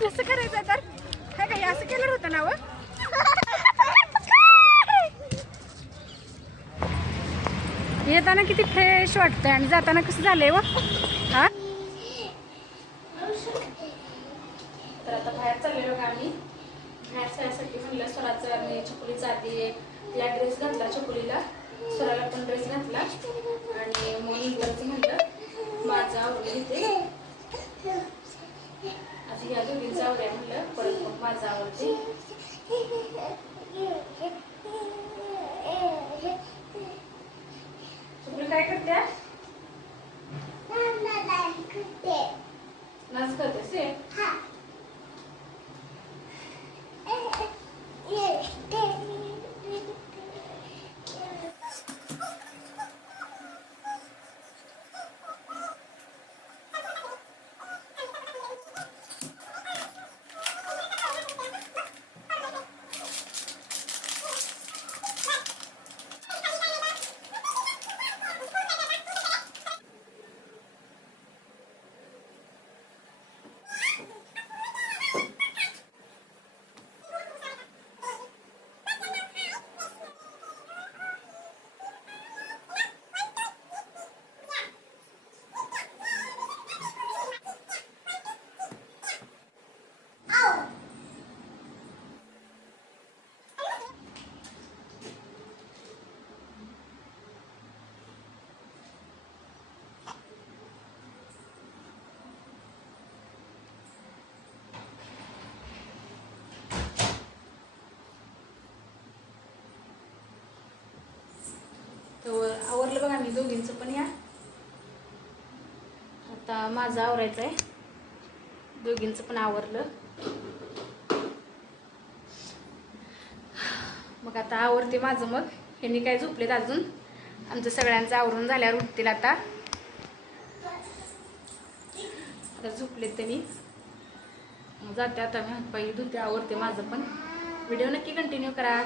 कसं करायचं तर काय काय असं केलं होतं ना व? येताना किती फ्रेश वाटतंय आणि जाताना कसं झालंय व? acontecer? आवरलं बघा मी दोघींचं पण या. आता माझं आवरायचं आहे दोघींचं पण आवरलं. मग आता आवरते माझं मग. ह्यांनी काय झोपलेत अजून? आमचं सगळ्यांचं आवरून झाल्यावर उठतील आता. आता झोपलेत त्यांनी. मग जाते आता मी हातपाई धुते आवरते माझं पण. व्हिडिओ नक्की कंटिन्यू करा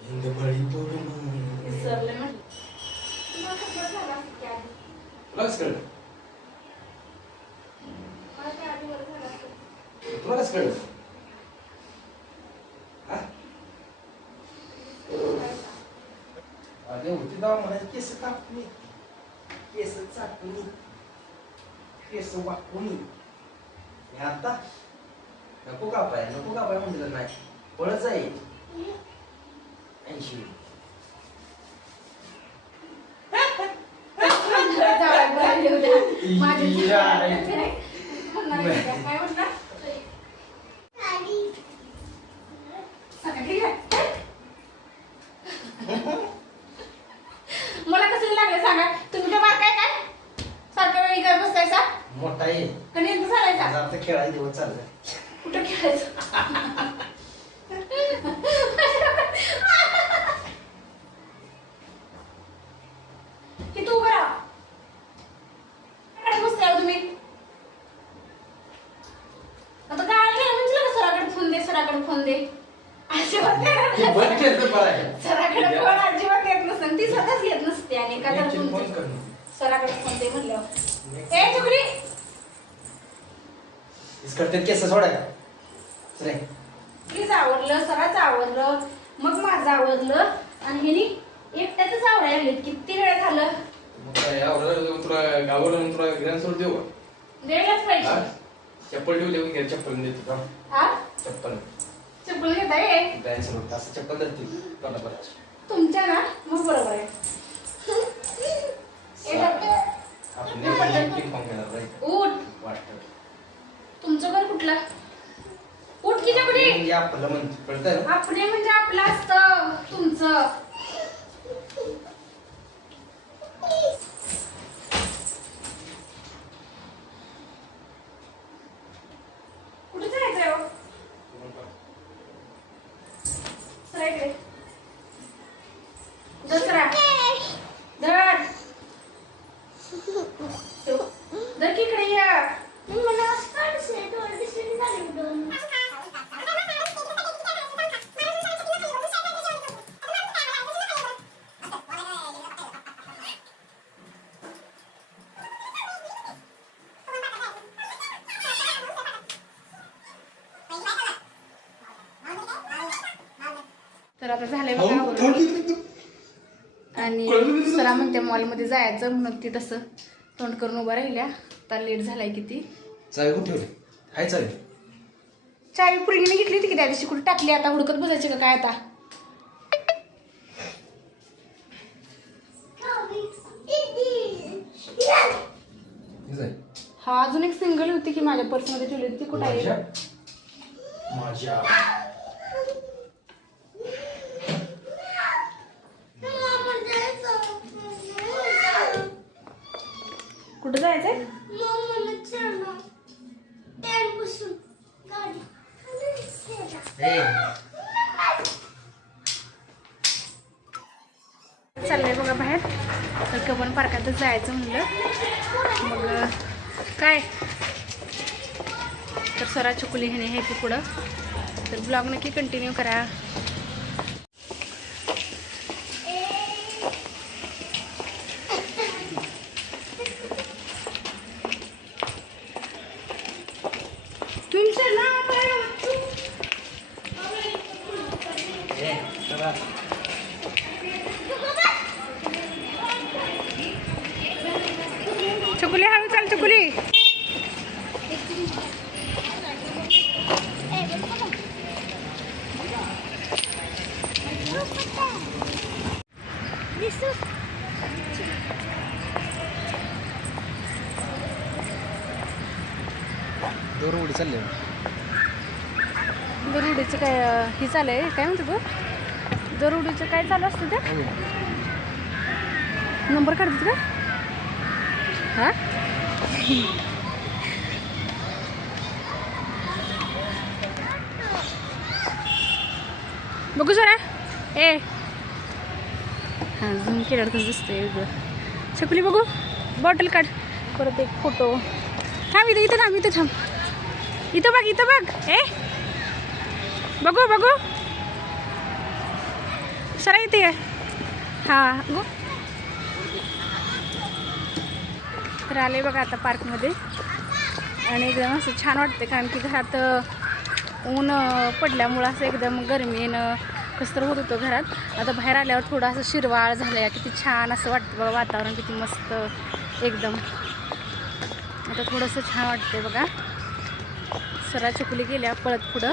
हिंदबळी पौर्णिमा. विसरले म्हटलं तुम्हाला खबर झाला असेल की आधी. तुला कळलं तुम्हालाच कळलं? अरे होती दावा म्हणायचं केस कापून केस चाटून केस वाकून. ये. आता? नको कापाय नको कापाय म्हणलं नाही. पळत जाईल. ऐंशी. होते. माझे इरा आहे. म्हणणार आहे का? काय म्हणणार? सांगा, ठीक आहे. मला कसं लागलं सांगा तुम्ही तर मारताय काय सारख्या वेळी काय बसतायचा मोठा आहे कधी एकदा चालायचा आज आता खेळायला दिवस चाललाय कुठं खेळायचं की तू उभं राहा काय बसलाय हो तुम्ही आता गाडी घ्या म्हणजे का सराकडे फोन दे सराकडे फोन दे अजिबात हे नाही बंद केलं बरं सराकडे फोन अजिबात येत नसतं ती स्वतःच येत नसते आणि का तर आहे फोन तुमचं करणं सराकडे फोन दे म्हणल्यावर ए चुकरी करतात केस सोडायला रे प्लीज आवरलं सराचं आवरलं. मग माझं आवरलं आणि ह्यानी एकट्याच आवरायला लागलेत. किती वेळ झालं? मग काय आवडलं तुला गावाला तुला ग्रँड सोड देऊ का? द्यायलाच हा? पाहिजे चप्पल ठेवली मग घे, चप्पल देतो का? हा? चप्पल. सोड असं चप्पल धरतील कोणा बरं तुमच्या ना? मग बरोबर आहे. ए, आपण पिंग पॉंग घेणार राईट? उठ वाटतं तुमचं घर कुठलं उठ की चकुरी म्हणजे आपलं म्हणतो कळतं ना? आपले म्हणजे आपलं असतं तुमचं. तर आता झालंय बघा आवरून. आणि सरा म्हणते मॉलमध्ये जायचं म्हणून ती तसं तोंड करून उभा राहिल्या. आता लेट झालाय किती? चावी कुठे ठेवली? हाय चावी. चावी पुढीने घेतली होती की त्या दिवशी कुठे टाकली? आता हुडकत बसायची का काय आता? हे अजून एक सिंगल होती की माझ्या पर्समध्ये ठेवली होती. ती कुठे आहे? माझ्या. कुठं जायचंय? चाललंय बघा बाहेर. तर कबन पार्कातच जायचं म्हणलं. मग काय? तर स्वरा चुकुली ह्याने हे पुढं. तर ब्लॉग नक्की कंटिन्यू करा तुमचं नाव काय ए चला चकुली हळू चाल चकुली दोर उडी चालले. दरुडीचं काय हे चालू आहे काय म्हणतो तू दरुडीचं काय चालू असतं ते? नंबर काढतात का? हा? बघू जरा. ए. हां झूम केल्यावर कसं दिसतंय वेगळं छकुली बघू? बॉटल काढ. परत एक फोटो थांब इथं इथं थांब इथं थांब. इथं बघ इथं बघ. ए. बघू बघू. सरा इथे ये. हां गो तर आले बघा आता पार्कमध्ये आणि एकदम असं छान वाटते कारण की घरात ऊन पडल्यामुळं असं एकदम गरमीनं कसं तर होत होतं घरात. आता बाहेर आल्यावर थोडं असं शिरवाळ झालं किती छान असं वाटतं बघा वातावरण किती मस्त एकदम. आता थोडंसं छान वाटतंय बघा. सरा चुकली गेल्या पळत पुढं.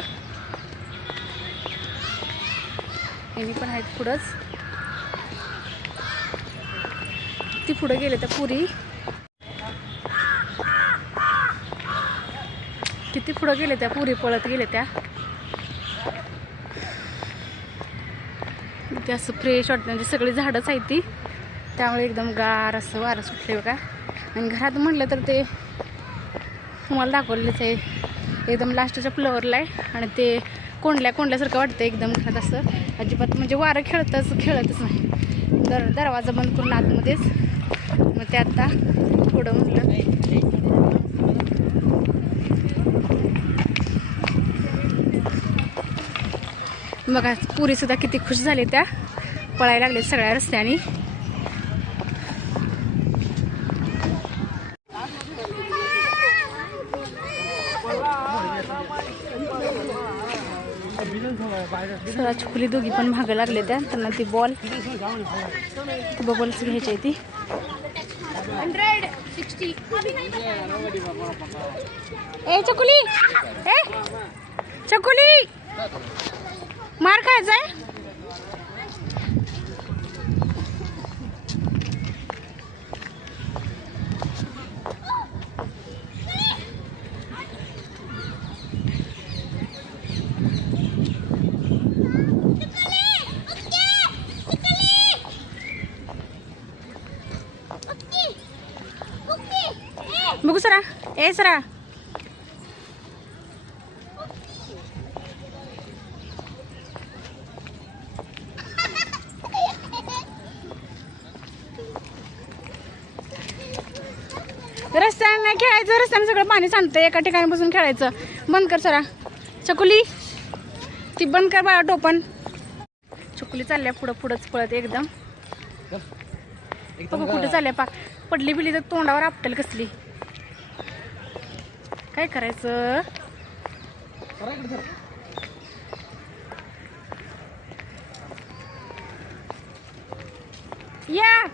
यांनी पण आहेत पुढंच. ती पुढं गेले त्या पुरी. किती पुढं गेले त्या पुरी पळत गेले त्या. ते असं फ्रेश वाटतं. म्हणजे सगळी झाडंच आहेत ती. त्यामुळे एकदम गार असं वारं सुटले बघा. आणि घरात म्हटलं तर ते तुम्हाला दाखवलेलंच आहे. एकदम लास्टच्या फ्लोअरला आहे. आणि ते कोंडल्या कोंडल्यासारखं वाटतं एकदम घरात असं. अजिबात म्हणजे वारं खेळतच खेळतच नाही. दर दरवाजा बंद करून आतमध्येच. मग ते आत्ता पुढं म्हटलं बघा पुरीसुद्धा किती खुश झाली त्या. पळायला लागले सगळ्या रस्त्याने. चुकली दोघी पण मागं लागले त्या त्यांना ती बॉल ती बबल्स घ्यायची आहे ती ए चकुली ए! चकुली मार खायचा आहे बघू सरा ए सरा रस्त्याने नाही खेळायचं रस्त्याने सगळं पाणी सांडतं एका ठिकाणी बसून खेळायचं. बंद कर सरा. चकुली ती बंद कर बाळा टोपण. चकुली चालल्या पुढं पुढंच पळत एकदम. बघ कुठं चालल्या पा पडली बिली तर तोंडावर आपटेल कसली. काय करायचं? या!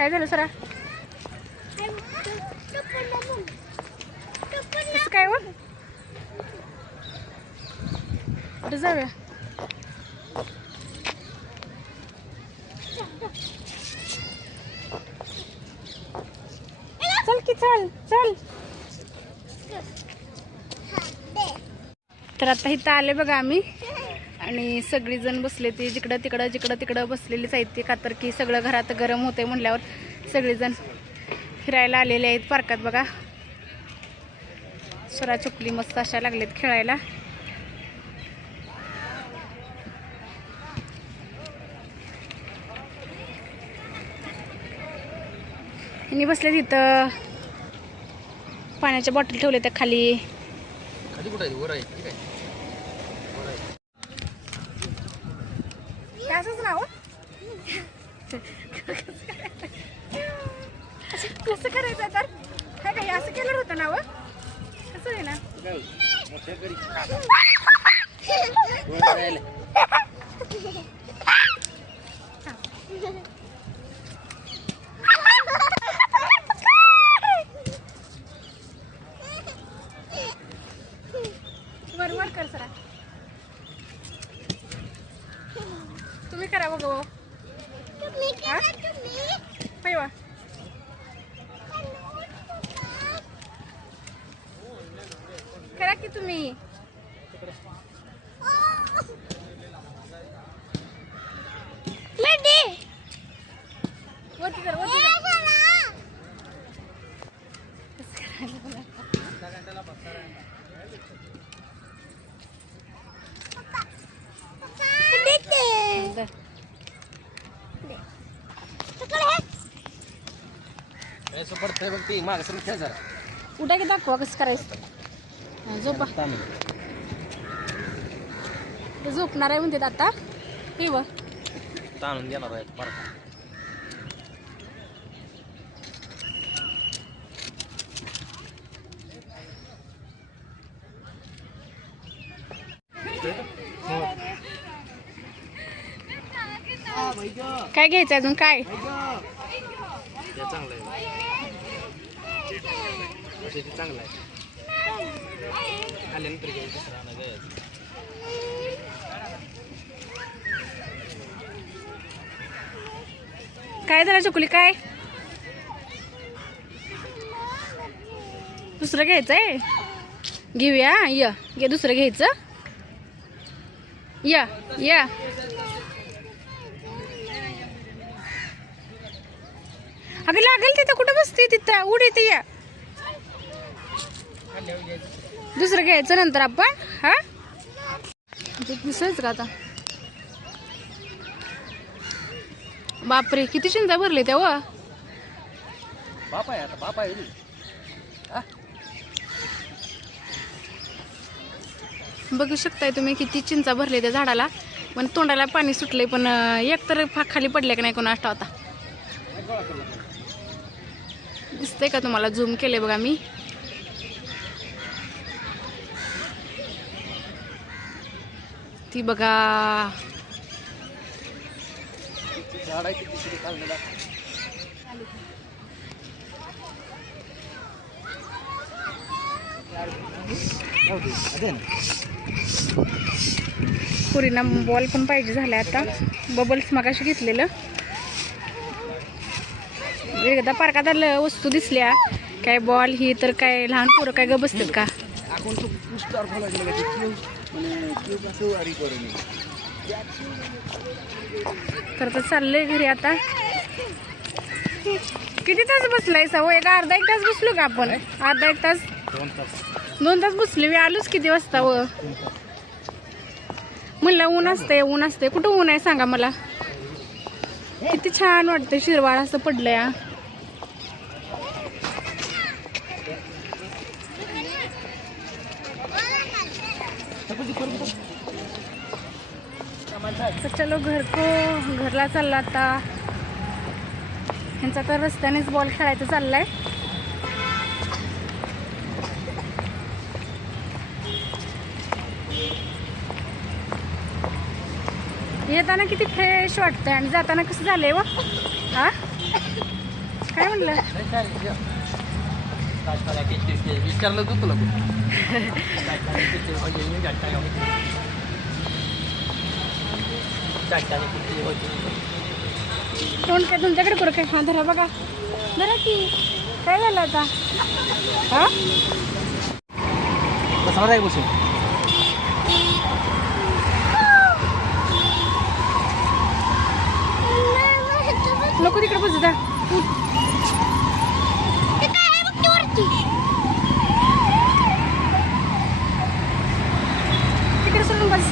काय झालं सरा? कसं काय हो? व कुठे जाऊया? चल की चल चल. तर आता इथं आले बघा आम्ही. आणि सगळीजण बसले ते जिकडं तिकडं जिकडं तिकडं बसलेलीच आहेत ते का तर की सगळं घरात गरम होते म्हणल्यावर सगळेजण फिरायला आलेले आहेत पार्कात बघा. स्वरा चुकली मस्त अशा लागलेत खेळायला. आणि बसले तिथं पाण्याच्या बॉटल ठेवले त्या खाली खाली कुठं आहे वर आहे ठीक आहे हे असंच नाव कसं करायचं तर काय काय असं केलं होतं नाव? कसं आहे ना वर वर कर सरा तुम्ही करा बघ हो. हा? होय वा. करा की तुम्ही वरती कर वरती कर. कसं करायला बघा. धर. असं पडतंय बघ ती मागं सर खेळ जरा. उठा की दाखवा कसं करायचं. हा, झोपा. ते झोपणार आहे म्हणते आता. पिव ताणून देणार आहे परत काय घ्यायचं अजून? काय ते चांगलं आहे असं ते चांगलं आहे? आल्यानंतर घ्यायचं. दुसरं आणायचं यायचं. काय झालं चकुली काय? दुसरं घ्यायचंय? घेऊया य. घे दुसरं घ्यायचं. या या. अगं लागेल तिथं. कुठं बसते तिथं? उड येते या. दुसरं घ्यायचं नंतर आपण हा? दिसायचं का आता? बापरे किती चिंता भरली तेव्हा? बाप आहे आता बाप आहे रे. बघू शकताय तुम्ही किती चिंचा भरले त्या झाडाला. पण तोंडाला पाणी सुटले पण एक तर फा खाली पडले का नाही कोणा होता दिसतंय का तुम्हाला? झूम केले बघा मी. ती बघा. पुरीना बॉल पण पाहिजे झाला आता. बबल्स मगाशी घेतलेलं. एकदा पार्कात आलं वस्तू दिसल्या. काय बॉल ही तर काय लहान पोरं काय ग बसतात का? वारी करून तर आता चाललंय घरी आता. किती तास बसलाय सवय हो, एक अर्धा एक तास बसलो का आपण? अर्धा एक तास? दोन तास दोन बसले. मी आलोच किती वाजता व म्हणलं ऊन असते ऊन असतंय. कुठं ऊन आहे सांगा मला? किती छान वाटतं शिरवाळ असं पडलंय तर चलो घर को घरला चालला आता. ह्यांचा तर रस्त्यानेच बॉल खेळायचा चाललाय. येताना किती फ्रेश वाटतंय आणि जाताना कसं झालंय व? हा? काय म्हणलं? विचारलं तू तुला तोंड काय तुमच्याकडे करू काय? हा धरा बघा. धरा की. काय झालं आता? हा? बसून. नको तिकडे बसू द्या तिकडे सोडून बस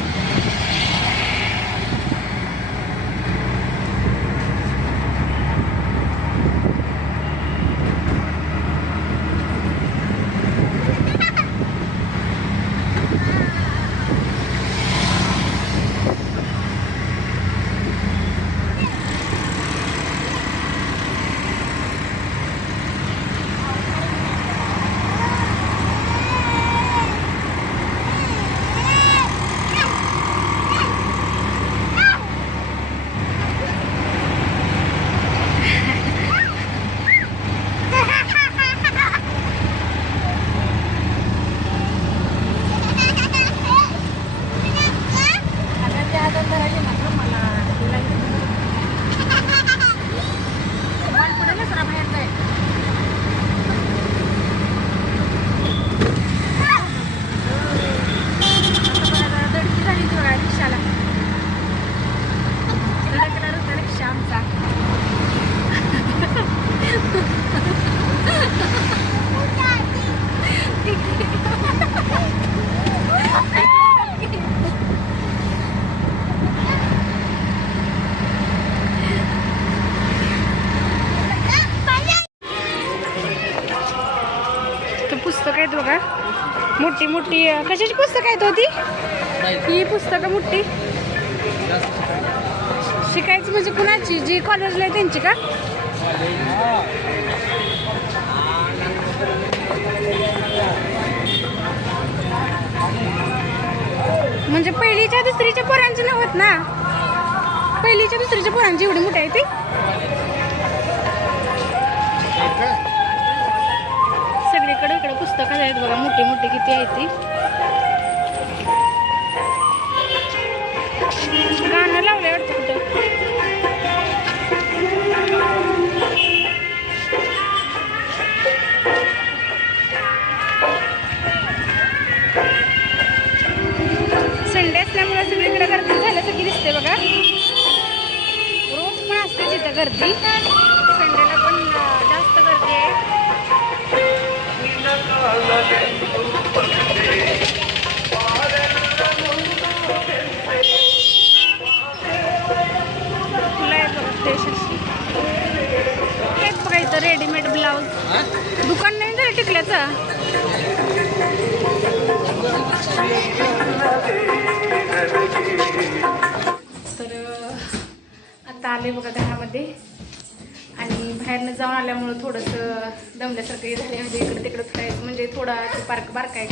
आता त्या हातात धरायचे ना गं मला बॉल पडेल सरा बाहेर जाय दडकी झाली ती बघा रिक्षाला चिल्ला होता रिक्षा आमचा तर पुस्तक आहेत बघा मोठी मोठी अं, कशाची पुस्तक आहेत होती ही पुस्तकं मोठी. शिकायची म्हणजे कुणाची? जी कॉलेजला आहे त्यांची का? म्हणजे पहिलीच्या दुसरीच्या पोरांची नव्हत ना? पहिलीच्या दुसरीच्या पोरांची एवढी मोठी आहे ती? सगळीकडे इकडे पुस्तकं आहेत बघा. मोठी मोठी किती आहेत ती? गाणं लावलंय वाटतं संडे असल्यामुळे सगळीकडे गर्दी झाल्यासारखी दिसते बघा. रोज पण असते तिथं गर्दी. संडेला पण जास्त गर्दी आहे. रेडीमेड ब्लाऊज दुकान नाही झालं टिकल्याचं? तर आता आले बघा घरामध्ये. आणि बाहेरनं जाऊन आल्यामुळं थोडंसं दमल्यासारखं झाले म्हणजे इकडे तिकडे फिरायचं म्हणजे थोडा पार्क बारक आहे.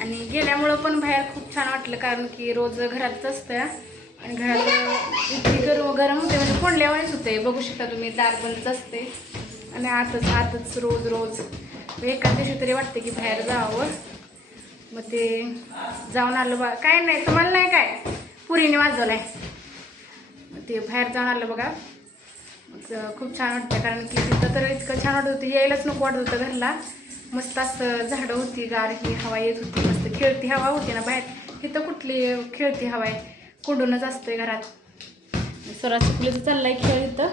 आणि गेल्यामुळं पण बाहेर खूप छान वाटलं कारण की रोज घरातच असतं. आणि घरात इतकी गरम गरम होते म्हणजे कोंडल्यावानीच होते. बघू शकता तुम्ही दार बंदच असते. आणि आतच आतच रोज रोज. एका दिवशी तरी वाटते की बाहेर जावं. मग ते जाऊन आलं बा काय नाही तुम्हाला नाही काय? पुरीने वाजवलंय. आहे ते बाहेर जाऊन आलं बघा. मग खूप छान वाटतं कारण की तिथं तर इतकं छान वाटत होतं यायलाच नको वाटत होतं घरला. मस्त असं झाडं होती गार ही हवा येत होती मस्त खेळती हवा होती ना बाहेर. इथं कुठली खेळती हवा आहे? कोंडूनच असते घरात. सरा चुकलीचं चाललाय खेळ इथं.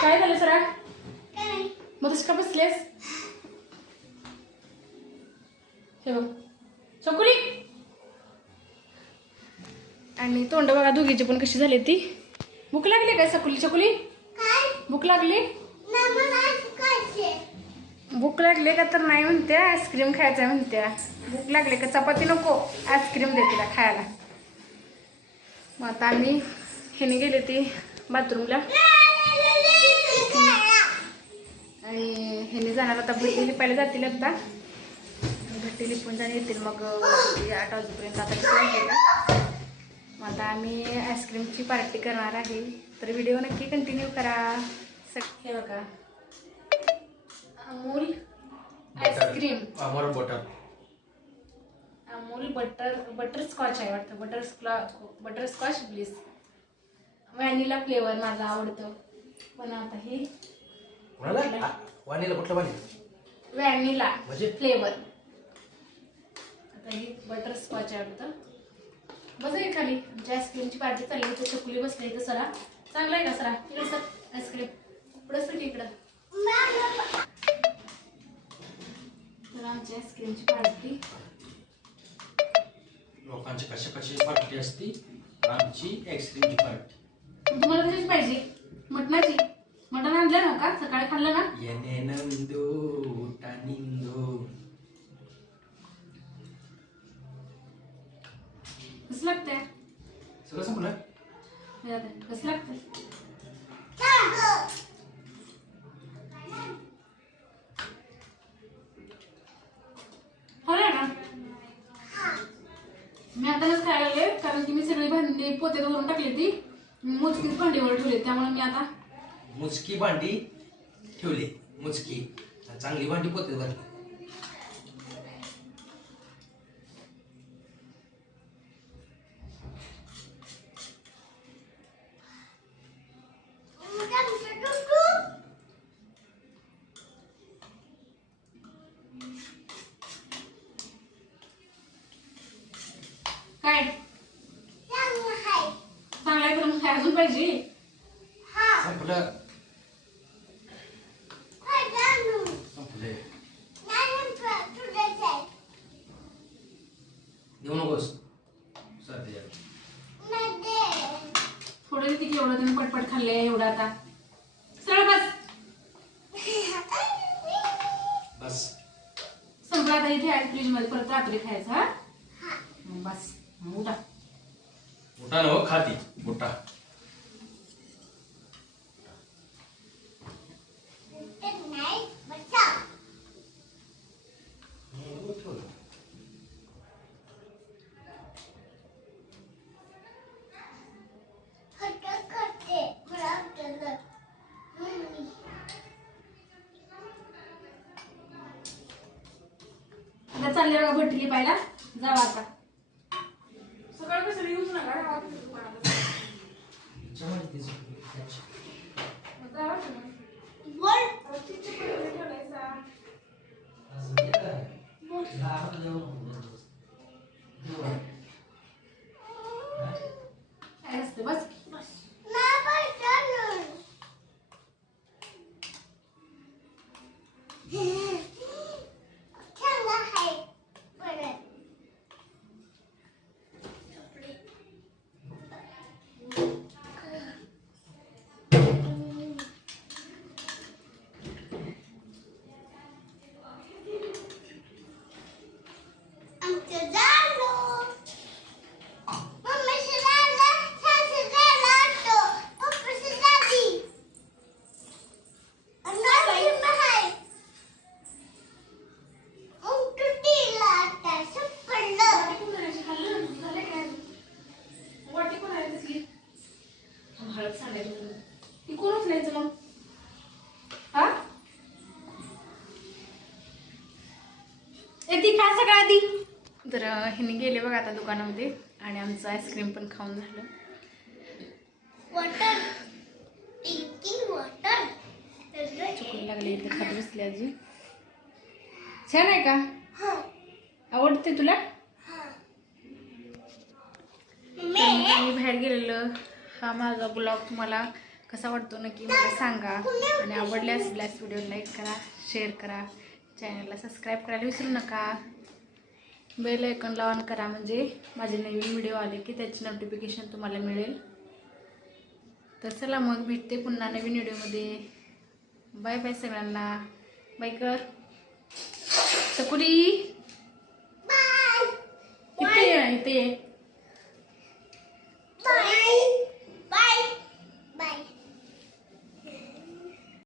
काय झालं सरा? मग तशी का बसलेस हे बघ. चकुली! आणि तोंड बघा दोघीची पण कशी झाली ती. भूक लागली काय सकुली चकुली? भूक लागली? भूक लागली का तर नाही म्हणते आईस्क्रीम खायचं आहे म्हणत्या भूक लागली का चपाती नको आईस्क्रीम दे तिला खायला. मग आता आम्ही ह्याने गेले ती बाथरूमला. आणि ह्याने जाणार आता भट्टीली लिपायला जातील आता भट्टी लिपून जाणे येतील मग आठ वाजेपर्यंत आता मग आता आम्ही आईस्क्रीमची पार्टी करणार आहे. तर व्हिडिओ नक्की कंटिन्यू करा. सग बघा. अमूल आईस्क्रीम अमर butter Amul butter butterscotch आहे वाटतं. Butterscotch butterscotch please vanilla flavour माझा आवडतो. पण आता हे. कोणाला? वाणीला कुठलं वाणी व्हॅनिला म्हणजे? फ्लेवर आता ही बटर स्कॉच आहे वाटतं. बस आहे खाली. आमची आईस्क्रीमची पार्टी चालली होती चकुली बसली इथं सरा. चांगला आहे का सरा? इकडे सर. आईस्क्रीम पुढं सर इकडं. तर आमची आईस्क्रीमची पार्टी. लोकांची कशा कशी पार्टी असती आमची आईस्क्रीमची पार्टी. तुम्हाला कशाची पाहिजे? मटणाची? मटण आणलं ना का? सकाळी खाल्लं ना? येणे नंदो टानिंदो कसं लागतंय? सगळं संपलं? कसं लागतंय? हो आहे ना मी आताच खायला आले कारण की मी सगळी भांडी पोत्यात वरून टाकली ती. मोजकीच भांडीवर ठेवली त्यामुळे मी आता मुचकी भांडी ठेवली. मुचकी. चांगली भांडी पोते भरली काय? चांगला आहे तर मग? काय अजून पाहिजे? संपलं. संपले देऊ नकोस सध्या थोडं किती एवढं तुम्ही पटपट खाल्ले एवढं आता. सरळ बस. बस. सगळं आता इथे फ्रीजमध्ये परत रात्री खायचं हा मग बस मग उठा मोठा नव खाती मोठा आता चालले बघा भट्टीली पाहिला. जावा आता. सकाळ कसं येऊच नका जावा चिंचे पडले ठेवलायचा. काय असते बस वाटी कोण आणायची? खाल्लं ना? झालं काय? वाटी कोण आहे तसली? हळद सांडायची म्हणून. ती कोण उचलायचं मग हा ए, ती खा सगळं आधी. तर ह्याने गेले बघा आता दुकानामध्ये आणि आमचं आईस्क्रीम पण खाऊन झालं. वॉटर ड्रिंकिंग वॉटर चुकून लागले इथे खात बसली आजी. छान आहे का? हा. आवडते तुला? हा. मी बाहेर गेलेलं. हा माझा ब्लॉग तुम्हाला कसा वाटतो नक्की मला सांगा. आणि आवडल्यास ब्लॅस व्हिडिओ लाईक करा शेअर करा. चॅनलला सबस्क्राईब करायला विसरू नका. बेल आयकॉनला ऑन करा म्हणजे माझे नवीन व्हिडिओ आले की त्याची नोटिफिकेशन तुम्हाला मिळेल. तर चला मग भेटते पुन्हा नवीन व्हिडिओमध्ये. बाय बाय सगळ्यांना. बाय कर. सकुली! इथे इथे